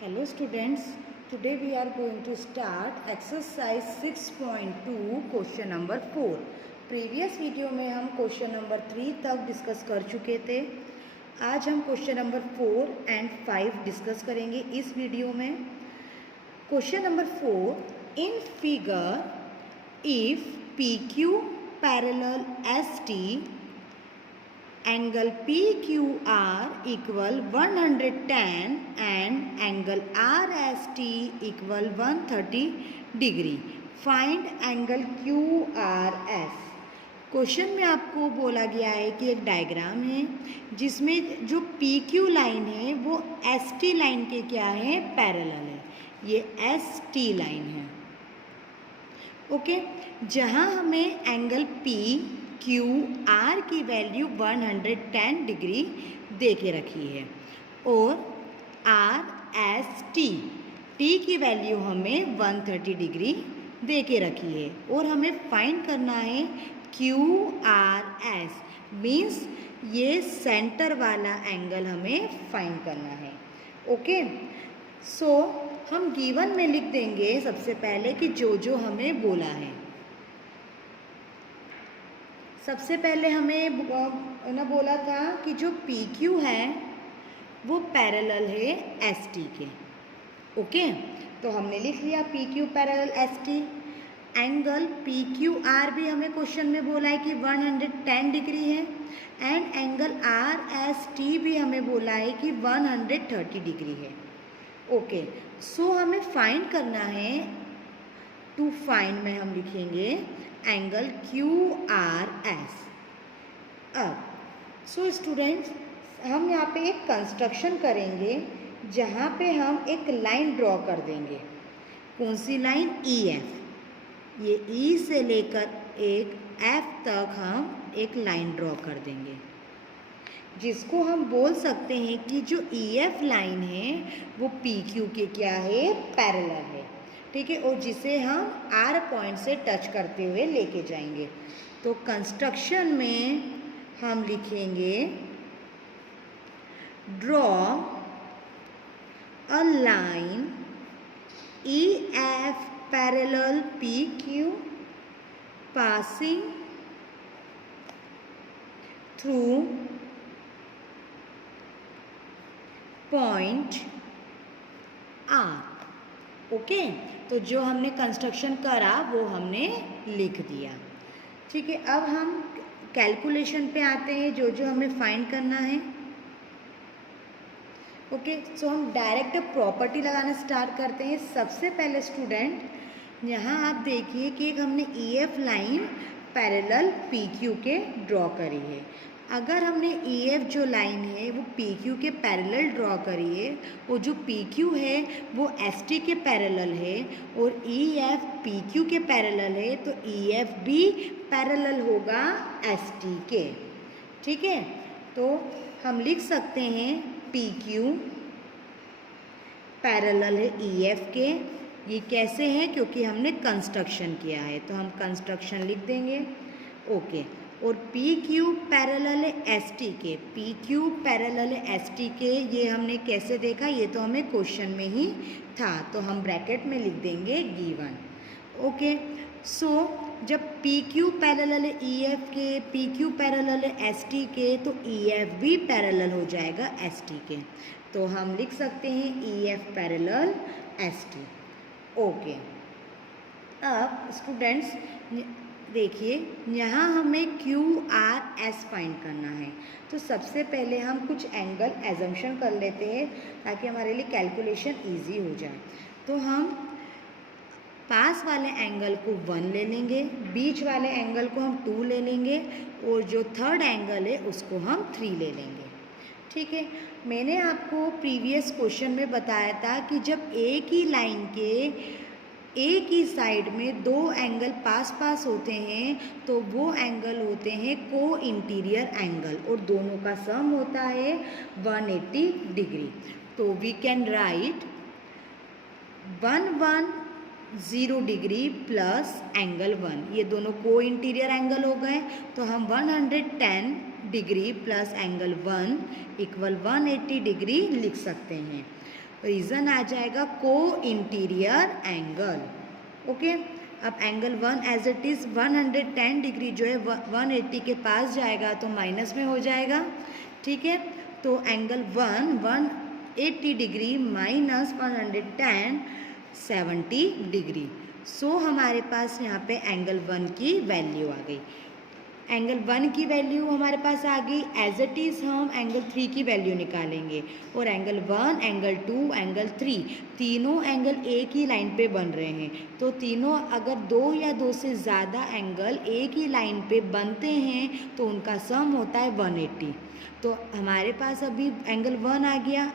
Hello students, today we are going to start exercise 6.2 question number 4. Previous video में हम question number 3 तक discuss कर चुके थे. आज हम क्वेश्चन नंबर 4 एंड 5 डिस्कस करेंगे इस वीडियो में. Question number 4, in figure if PQ parallel ST angle PQR equal 110 and angle RST equal 130 degree. Find angle QRS. Question में आपको बोला गया है कि एक डायग्राम है जिसमें जो PQ लाइन है वो ST लाइन के क्या है, पैरेलल है. ये ST लाइन है. ओके, जहाँ हमें एंगल PQR की वैल्यू 110 डिग्री दे के रखी है और RST की वैल्यू हमें 130 डिग्री दे के रखी है और हमें फाइंड करना है QRS. मीन्स ये सेंटर वाला एंगल हमें फाइंड करना है. ओके, सो हम गिवन में लिख देंगे सबसे पहले कि जो हमें बोला है. सबसे पहले हमें ना बोला था कि जो PQ है वो पैरेलल है ST के. ओके, तो हमने लिख लिया PQ parallel ST. Angle PQR भी हमें क्वेश्चन में बोला है कि 110 डिग्री है एंड एंगल RST भी हमें बोला है कि 130 डिग्री है. ओके, सो हमें फाइंड करना है. टू फाइंड में हम लिखेंगे एंगल QRS. अब सो स्टूडेंट्स, हम यहाँ पे एक कंस्ट्रक्शन करेंगे जहाँ पे हम एक लाइन ड्रॉ कर देंगे. कौन सी लाइन? EF. ये E से लेकर एक F तक हम एक लाइन ड्रॉ कर देंगे जिसको हम बोल सकते हैं कि जो EF लाइन है वो PQ के क्या है, पैरेलल है. ठीक है, और जिसे हम R पॉइंट से टच करते हुए लेके जाएंगे. तो कंस्ट्रक्शन में हम लिखेंगे draw a line EF parallel PQ passing through point R. Okay, तो जो हमने कंस्ट्रक्शन करा वो हमने लिख दिया. ठीक है, अब हम कैलकुलेशन पे आते हैं जो हमें फाइंड करना है. ओके, सो हम डायरेक्ट प्रॉपर्टी लगाना स्टार्ट करते हैं. सबसे पहले स्टूडेंट, यहाँ आप देखिए कि एक हमने EF लाइन पैरेलल PQ के ड्रॉ करी है. अगर हमने EF जो लाइन है वो PQ के पैरेलल ड्रॉ करी है और जो PQ है वो ST के पैरेलल है और EF PQ के पैरेलल है, तो EF भी पैरेलल होगा ST के. ठीक है, तो हम लिख सकते हैं PQ पैरेलल है EF के. ये कैसे है? क्योंकि हमने कंस्ट्रक्शन किया है, तो हम कंस्ट्रक्शन लिख देंगे. ओके, और PQ पैरेलल है ST के. PQ पैरेलल है ST के, ये हमने कैसे देखा? ये तो हमें क्वेश्चन में ही था, तो हम ब्रैकेट में लिख देंगे गिवन. ओके, सो जब PQ पैरेलल है EF के, PQ पैरेलल है ST के, तो EF भी पैरेलल हो जाएगा ST के. तो हम लिख सकते हैं EF पैरेलल ST. ओके, अब स्टूडेंट्स देखिए, यहाँ हमें QRS फाइंड करना है. तो सबसे पहले हम कुछ एंगल एजम्पशन कर लेते हैं ताकि हमारे लिए कैलकुलेशन इजी हो जाए. तो हम पास वाले एंगल को 1 ले लेंगे, बीच वाले एंगल को हम 2 ले लेंगे और जो थर्ड एंगल है उसको हम 3 ले लेंगे. ठीक है, मैंने आपको प्रीवियस क्वेश्चन में बताया था कि जब एक ही लाइन के एक ही साइड में दो एंगल पास पास होते हैं तो वो एंगल होते हैं को इंटीरियर एंगल और दोनों का सम होता है 180 डिग्री. तो we can write 110 degree plus angle 1, ये दोनों को इंटीरियर एंगल हो गए. तो हम 110 degree plus angle 1 equal 180 degree लिख सकते हैं. रीज़न आ जाएगा को इंटीरियर एंगल। ओके, अब angle 1 as it is 110 degree जो है 180 के पास जाएगा तो माइनस में हो जाएगा। ठीक है, तो एंगल 180 डिग्री माइनस 110 70 डिग्री। सो हमारे पास यहाँ पे एंगल 1 की वैल्यू आ गई। एंगल 1 की वैल्यू हमारे पास आ गई। एज इट इज़ हम एंगल 3 की वैल्यू निकालेंगे और एंगल 1, एंगल 2, एंगल 3 तीनों एंगल एक ही लाइन पे बन रहे हैं। तो तीनों अगर 2 या 2 से ज़्यादा एंगल एक ही लाइन पे बनते हैं तो उनका सम होता है 180। तो हमारे पास अभी एंगल 1 आ गया,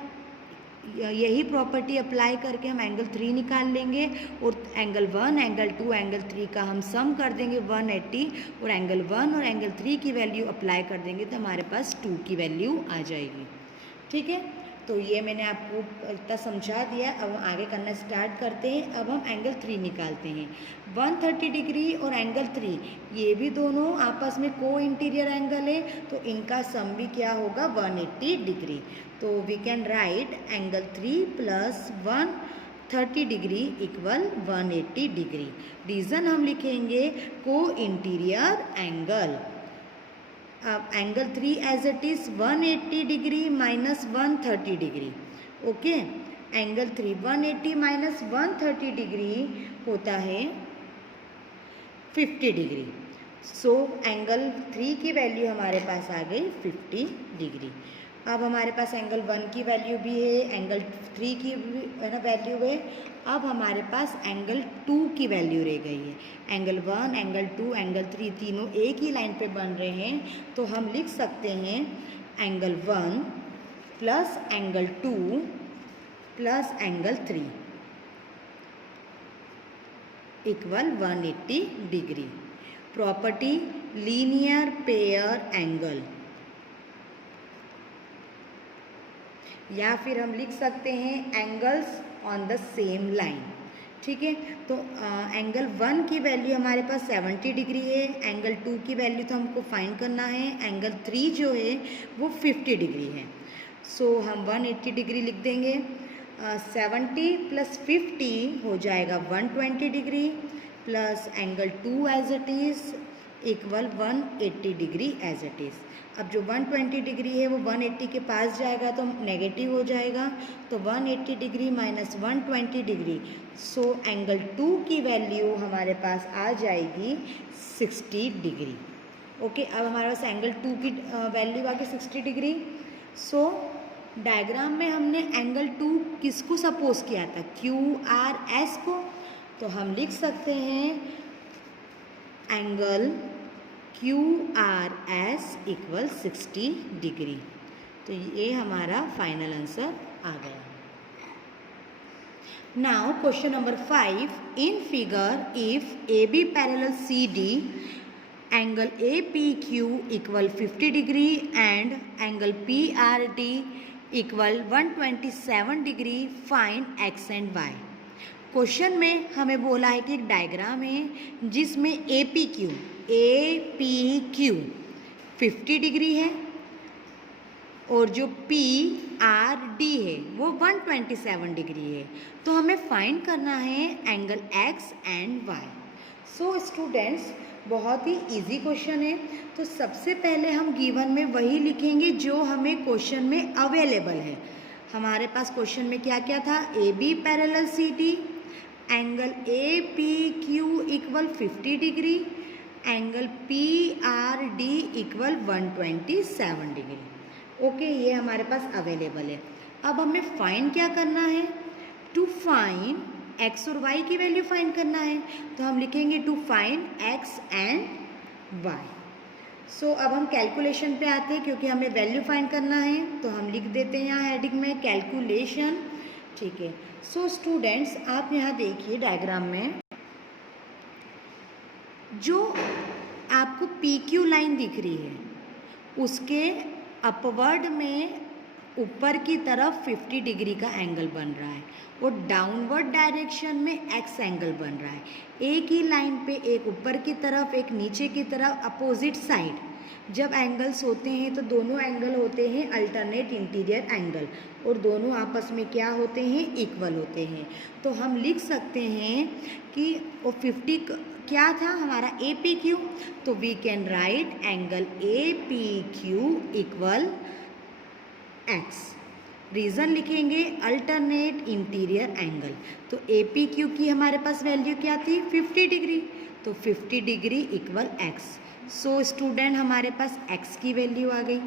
यही प्रॉपर्टी अप्लाई करके हम एंगल 3 निकाल लेंगे और एंगल 1, एंगल 2, एंगल 3 का हम सम कर देंगे 180 और एंगल 1 और एंगल 3 की वैल्यू अप्लाई कर देंगे तो हमारे पास 2 की वैल्यू आ जाएगी। ठीक है, तो ये मैंने आपको इतना समझा दिया। अब हम आगे करना स्टार्ट करते हैं। अब हम एंगल 3 निकालते हैं। 130 डिग्री और एंगल 3 ये भी दोनों आपस में को इंटीरियर एंगल है, तो इनका सम भी क्या होगा 180 डिग्री। तो we can write angle 3 plus 130 degree equal 180 degree. Reason हम लिखेंगे को इंटीरियर एंगल। अब angle 3 as it is 180 degree minus 130 degree. Okay, angle 3 180 minus 130 degree होता है 50 डिग्री। सो एंगल 3 की वैल्यू हमारे पास आ गई 50 डिग्री। अब हमारे पास एंगल 1 की वैल्यू भी है, एंगल 3 की भी ना वैल्यू है। अब हमारे पास एंगल 2 की वैल्यू रह गई है। एंगल 1, एंगल 2, एंगल 3 तीनों एक ही लाइन पे बन रहे हैं, तो हम लिख सकते हैं angle 1 plus angle 2 plus angle 3 equal 180 degree. Property linear pair angle, या फिर हम लिख सकते हैं angles on the same line. ठीक है, तो एंगल 1 की वैल्यू हमारे पास 70 डिग्री है, एंगल 2 की वैल्यू तो हमको फाइंड करना है, एंगल 3 जो है वो 50 डिग्री है। सो हम 180 डिग्री लिख देंगे। 70 प्लस 50 हो जाएगा 120 degree plus angle 2 as it is equal 180 degree as it is. अब जो 120 डिग्री है वो 180 के पास जाएगा तो नेगेटिव हो जाएगा, तो 180 degree minus 120 degree. So angle 2 की वैल्यू हमारे पास आ जाएगी 60 डिग्री। ओके, अब हमारे पास एंगल 2 की वैल्यू आ गई 60 डिग्री। सो डायग्राम में हमने एंगल 2 किसको सपोज किया था, QRS को, तो हम लिख सकते हैं एंगल QRS इक्वल 60 डिग्री। तो ये हमारा फाइनल आंसर आ गया। Now question number 5, in figure if AB parallel CD angle APQ equal 50 degree and angle PRD equal 127 degree, find X and Y। Question में हमें बोला है कि एक डायग्राम है जिसमें APQ 50 डिग्री है और जो PRD है वो 127 डिग्री है। तो हमें फाइंड करना है angle X and Y। So students, बहुत ही इजी क्वेश्चन है। तो सबसे पहले हम गिवन में वही लिखेंगे जो हमें क्वेश्चन में अवेलेबल है। हमारे पास क्वेश्चन में क्या क्या था, AB parallel CD, angle APQ equal 50 degree, angle PRD equal 127 degree. Okay, ये हमारे पास अवेलेबल है। अब हमें फाइंड क्या करना है, टू फाइंड X और Y की वैल्यू फाइंड करना है। तो हम लिखेंगे to find X and Y। So अब हम कैलकुलेशन पे आते हैं, क्योंकि हमें वैल्यू फाइंड करना है तो हम लिख देते हैं यहाँ हेडिंग में कैलकुलेशन। ठीक है, सो स्टूडेंट्स आप यहाँ देखिए डायग्राम में जो आपको PQ लाइन दिख रही है उसके अपवर्ड में ऊपर की तरफ 50 डिग्री का एंगल बन रहा है और डाउनवर्ड डायरेक्शन में X एंगल बन रहा है। एक ही लाइन पे एक ऊपर की तरफ एक नीचे की तरफ अपोजिट साइड जब एंगल्स होते हैं तो दोनों एंगल होते हैं अल्टरनेट इंटीरियर एंगल, और दोनों आपस में क्या होते हैं, इक्वल होते हैं। तो हम लिख सकते हैं कि वो 50 क्या था हमारा ए पी क्यू, तो we can write angle A P Q equal X. Reason लिखेंगे अल्टरनेट इंटीरियर एंगल। तो ए पी क्यू की हमारे पास वैल्यू क्या थी, 50 डिग्री, तो 50 degree equal x. So student हमारे पास एक्स की वैल्यू आ गई।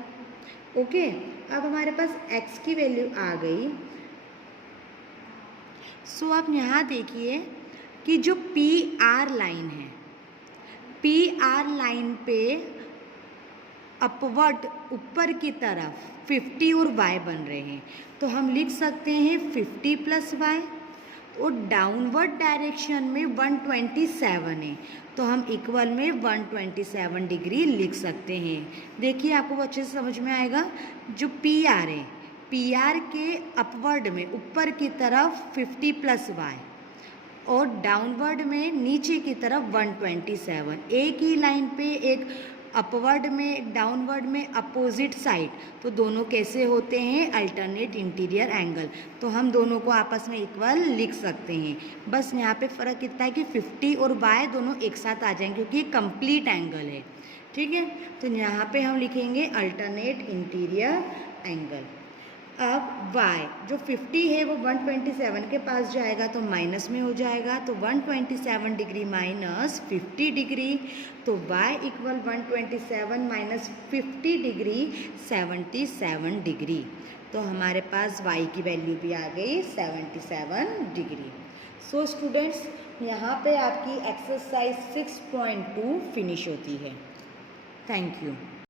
ओके, अब हमारे पास एक्स की वैल्यू आ गई। सो आप यहाँ देखिए कि जो पी आर लाइन है, पी आर लाइन पे अपवर्ड ऊपर की तरफ 50 और y बन रहे हैं, तो हम लिख सकते हैं 50 प्लस y, और डाउनवर्ड डायरेक्शन में 127 है, तो हम इक्वल में 127 डिग्री लिख सकते हैं। देखिए आपको अच्छे से समझ में आएगा। जो पी आर है, पी आर के अपवर्ड में ऊपर की तरफ 50 प्लस y और डाउनवर्ड में नीचे की तरफ 127, एक ही लाइन पे एक अपवर्ड में डाउनवर्ड में अपोजिट साइड, तो दोनों कैसे होते हैं, अल्टरनेट इंटीरियर एंगल। तो हम दोनों को आपस में इक्वल लिख सकते हैं। बस यहाँ पे फ़र्क इतना है कि 50 और y दोनों एक साथ आ जाएंगे क्योंकि ये कंप्लीट एंगल है। ठीक है, तो यहाँ पे हम लिखेंगे अल्टरनेट इंटीरियर एंगल। अब y जो 50 है वो 127 के पास जाएगा तो माइनस में हो जाएगा, तो 127 डिग्री माइनस 50 डिग्री, तो y equal 127 minus 50 degree 77 degree. तो हमारे पास y की वैल्यू भी आ गई 77 डिग्री। सो स्टूडेंट्स, यहाँ पे आपकी एक्सरसाइज 6.2 फिनिश होती है। Thank you.